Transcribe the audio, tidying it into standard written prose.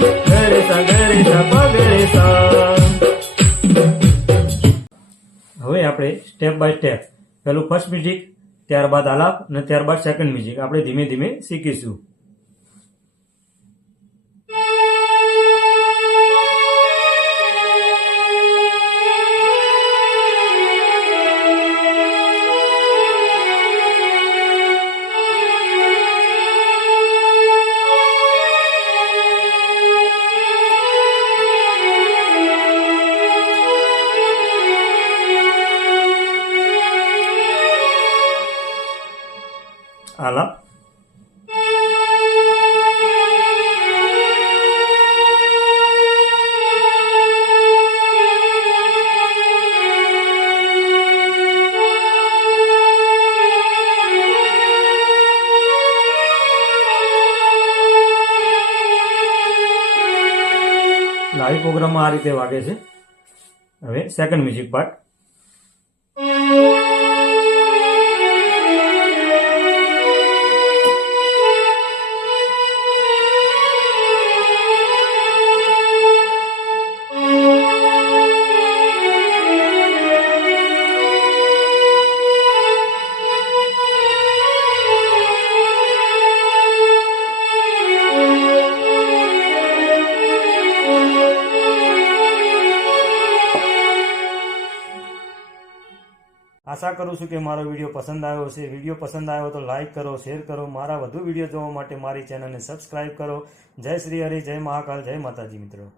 ગરે સા પગરે સા। હવે આપણે સ્ટેપ બાય સ્ટેપ પેલું ફર્સ્ટ મ્યુઝિક, ત્યારબાદ આલાપ અને ત્યારબાદ સેકન્ડ મ્યુઝિક આપણે ધીમે ધીમે શીખીશું। आलाप, લાઈવ પ્રોગ્રામમાં આ રીતે વાગે છે। હવે સેકન્ડ મ્યુઝિક પાર્ટ। આશા કરું છું કે મારો વિડીયો પસંદ આવ્યો હશે। વિડીયો પસંદ આવ્યો તો લાઇક કરો, શેર કરો। મારા વધુ વિડીયો જોવા માટે મારી ચેનલને સબસ્ક્રાઇબ કરો। જય શ્રી હરિ, જય મહાકાલ, જય માતાજી મિત્રો।